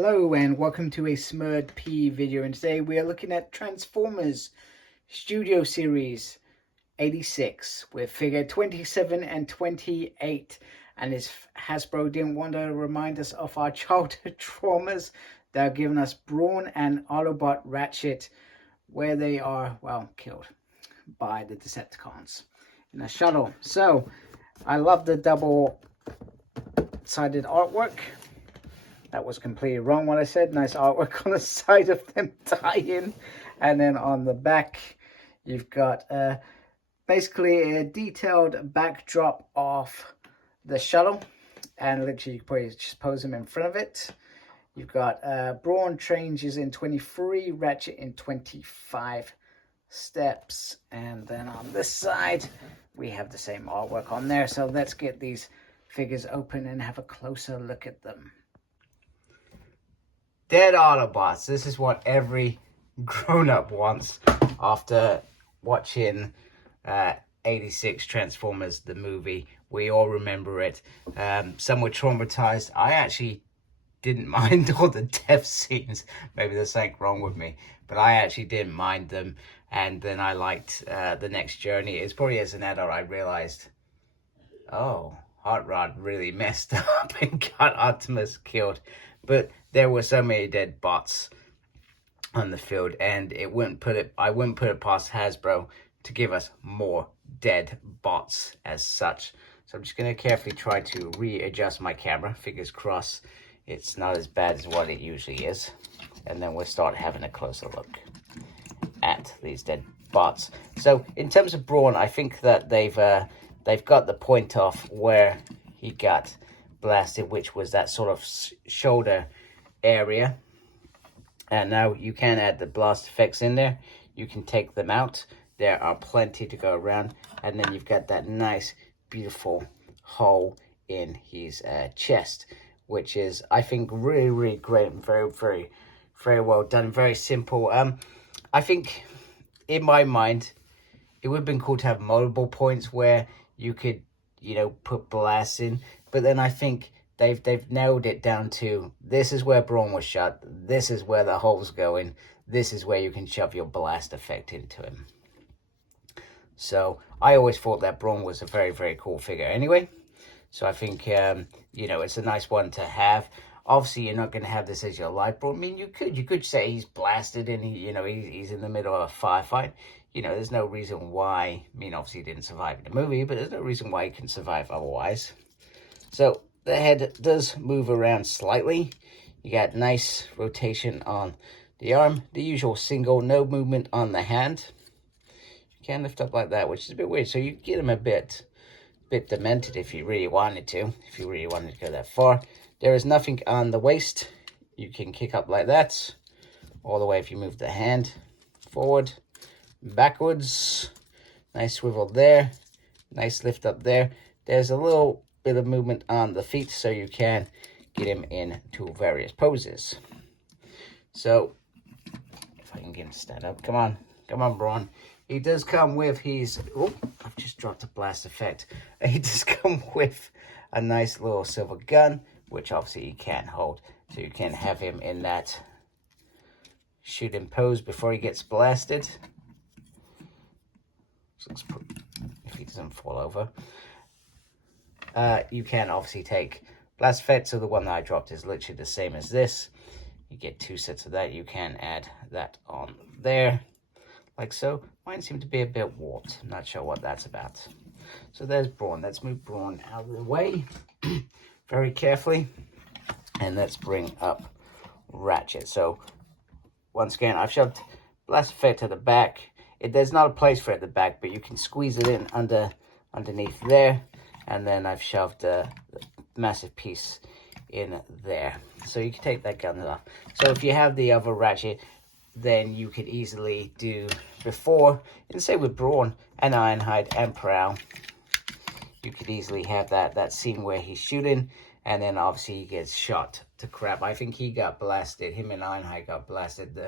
Hello and welcome to a Smurd P video, and today we are looking at Transformers Studio Series 86 with figure 27 and 28, and as Hasbro didn't want to remind us of our childhood traumas, they're giving us Brawn and Autobot Ratchet, where they are, well, killed by the Decepticons in a shuttle. So I love the double-sided artwork. That was completely wrong what I said. Nice artwork on the side of them dying. And then on the back, you've got basically a detailed backdrop of the shuttle. And literally, you can probably just pose them in front of it. You've got Brawn changes in 23, Ratchet in 25 steps. And then on this side, we have the same artwork on there. So let's get these figures open and have a closer look at them. Dead Autobots. This is what every grown-up wants after watching 86 Transformers, the movie. We all remember it. Some were traumatized. I actually didn't mind all the death scenes. Maybe there's something wrong with me. But I actually didn't mind them. And then I liked the next journey. It's probably as an adult I realized, oh, Hot Rod really messed up and got Optimus killed. But there were so many dead bots on the field, and I wouldn't put it past Hasbro to give us more dead bots as such. So I'm just going to carefully try to readjust my camera. Fingers crossed it's not as bad as what it usually is. And then we'll start having a closer look at these dead bots. So in terms of Brawn, I think that they've got the point off where he got blasted, which was that sort of shoulder area. And now you can add the blast effects in there. You can take them out. There are plenty to go around. And then you've got that nice, beautiful hole in his chest, which is, I think, really, really great and very, very, very well done. Very simple. I think, in my mind, it would have been cool to have multiple points where you could, you know, put blasts in. But then I think they've nailed it down to, this is where Brawn was shot, this is where the hole's going, this is where you can shove your blast effect into him. So I always thought that Brawn was a very, very cool figure anyway. So I think, you know, it's a nice one to have. Obviously, you're not going to have this as your life Brawn. I mean, you could say he's blasted and he's in the middle of a firefight. You know, there's no reason why. I mean, obviously he didn't survive in the movie, but there's no reason why he can survive otherwise. So the head does move around slightly. You got nice rotation on the arm. The usual single, no movement on the hand. You can lift up like that, which is a bit weird. So you get him a bit demented if you really wanted to. If you really wanted to go that far. There is nothing on the waist. You can kick up like that. All the way if you move the hand forward, backwards. Nice swivel there. Nice lift up there. There's a little bit of movement on the feet, so you can get him into various poses. So if I can get him to stand up, come on Brawn. He does come with his, oh, I've just dropped a blast effect. He does come with a nice little silver gun, which obviously you can't hold, so you can have him in that shooting pose before he gets blasted. If he doesn't fall over. You can obviously take blast effect, so the one that I dropped is literally the same as this. You get 2 sets of that. You can add that on there, like so. Mine seem to be a bit warped. I'm not sure what that's about. So there's Brawn. Let's move Brawn out of the way very carefully. And let's bring up Ratchet. So once again, I've shoved blast effect to the back. There's not a place for it at the back, but you can squeeze it in underneath there. And then I've shoved a massive piece in there. So you can take that gun off. So if you have the other Ratchet, then you could easily do before, and say with Brawn and Ironhide and Prowl, you could easily have that scene where he's shooting, and then obviously he gets shot to crap. I think he got blasted, him and Ironhide got blasted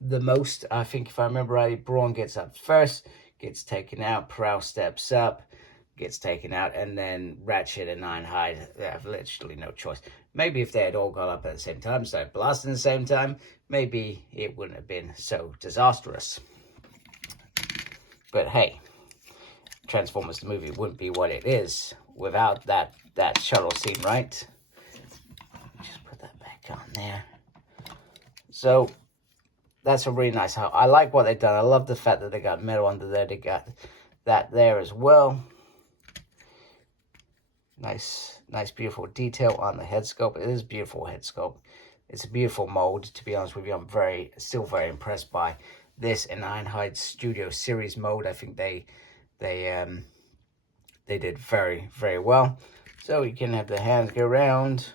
the most. I think if I remember right, Brawn gets up first, gets taken out, Prowl steps up, gets taken out, and then Ratchet and Ironhide, they have literally no choice. Maybe if they had all gone up at the same time, started blasting at the same time, maybe it wouldn't have been so disastrous. But hey, Transformers the movie wouldn't be what it is without that shuttle scene, right? Just put that back on there. So that's a really nice house. I like what they've done. I love the fact that they got metal under there. They got that there as well. Nice, beautiful detail on the head sculpt. It is a beautiful head sculpt. It's a beautiful mold. To be honest with you, I'm still very impressed by this and Ironhide Studio Series mode. I think they did very, very well. So you can have the hands go around.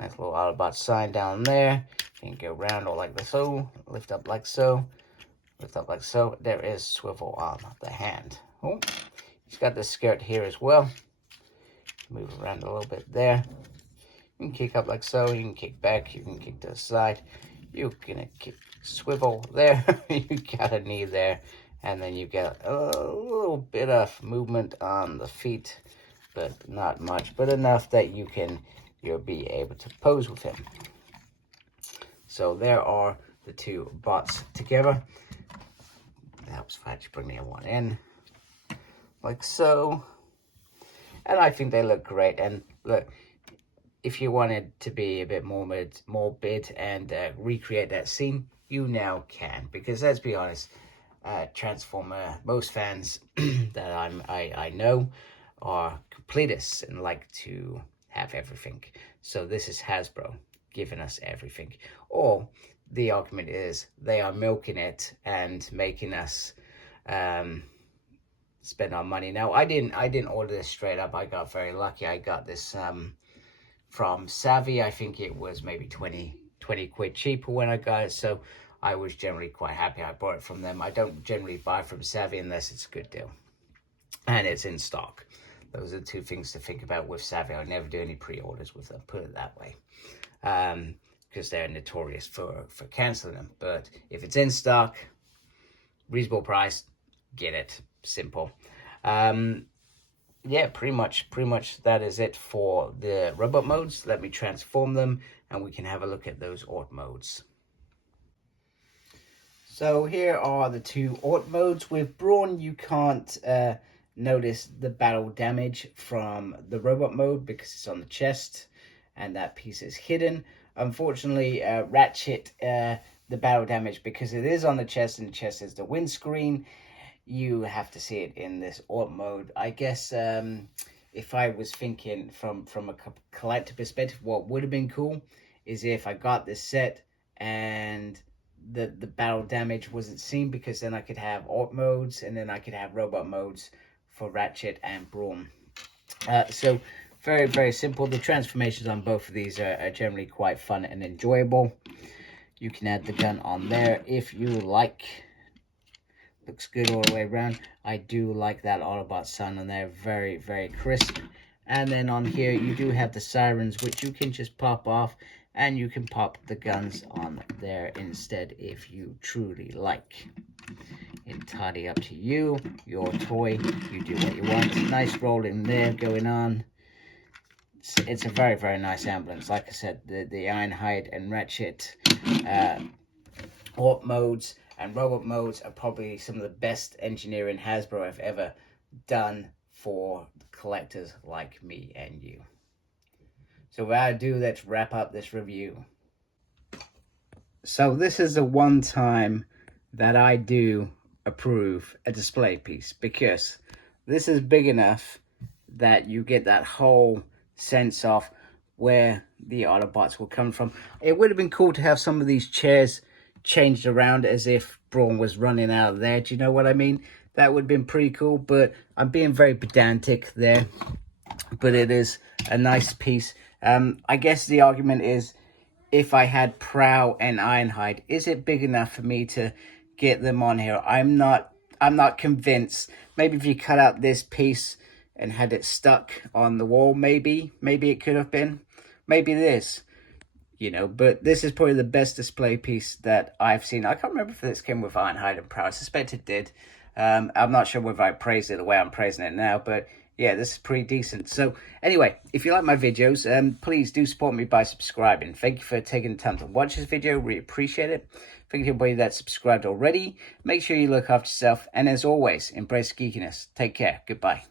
Nice little Autobot sign down there. You can go around all like so. Lift up like so. Lift up like so. There is swivel on the hand. Oh, it's got the skirt here as well. Move around a little bit there. You can kick up like so. You can kick back. You can kick to the side. You're gonna kick, swivel there. You got a knee there, and then you get a little bit of movement on the feet, but not much, but enough that you'll be able to pose with him. So there are the two bots together. It helps if I actually bring the other one in, like so. And I think they look great. And look, if you wanted to be a bit more morbid and recreate that scene, you now can. Because let's be honest, Transformer, most fans that I know are completists and like to have everything. So this is Hasbro giving us everything. Or the argument is they are milking it and making us spend our money. Now, I didn't order this straight up. I got very lucky. I got this from Savvy. I think it was maybe 20 quid cheaper when I got it. So I was generally quite happy I bought it from them. I don't generally buy from Savvy unless it's a good deal. And it's in stock. Those are the two things to think about with Savvy. I never do any pre-orders with them, put it that way. Because they're notorious for canceling them. But if it's in stock, reasonable price, get it. Simple. Yeah, pretty much that is it for the robot modes. Let me transform them and we can have a look at those Aut modes. So here are the two Aut modes. With Brawn, you can't notice the battle damage from the robot mode because it's on the chest and that piece is hidden. Unfortunately, Ratchet, the battle damage, because it is on the chest and the chest is the windscreen, you have to see it in this Aut mode. I guess if I was thinking from a collector perspective, what would have been cool is if I got this set and the battle damage wasn't seen, because then I could have Aut modes and then I could have robot modes for Ratchet and Brawn. So very, very simple. The transformations on both of these are generally quite fun and enjoyable. You can add the gun on there if you like. Looks good all the way around. I do like that Autobot sign on there. Very, very crisp. And then on here, you do have the sirens, which you can just pop off. And you can pop the guns on there instead if you truly like. Entirely up to you. Your toy. You do what you want. Nice rolling there going on. It's a very, very nice ambulance. Like I said, the Ironhide and Ratchet Aut modes and robot modes are probably some of the best engineering Hasbro have ever done for collectors like me and you. So without ado, let's wrap up this review. So this is the one time that I do approve a display piece, because this is big enough that you get that whole sense of where the Autobots will come from. It would have been cool to have some of these chairs changed around as if Brawn was running out of there. Do you know what I mean? That would have been pretty cool, but I'm being very pedantic there. But it is a nice piece. I guess the argument is, if I had Prow and Ironhide, is it big enough for me to get them on here? I'm not convinced. Maybe if you cut out this piece and had it stuck on the wall, maybe it could have been. Maybe this. You know, but this is probably the best display piece that I've seen. I can't remember if this came with Ironhide and Prow. I suspect it did. I'm not sure whether I praised it the way I'm praising it now, but yeah, this is pretty decent. So anyway, if you like my videos, please do support me by subscribing. Thank you for taking the time to watch this video. Really appreciate it. Thank you to everybody that's subscribed already. Make sure you look after yourself. And as always, embrace geekiness. Take care. Goodbye.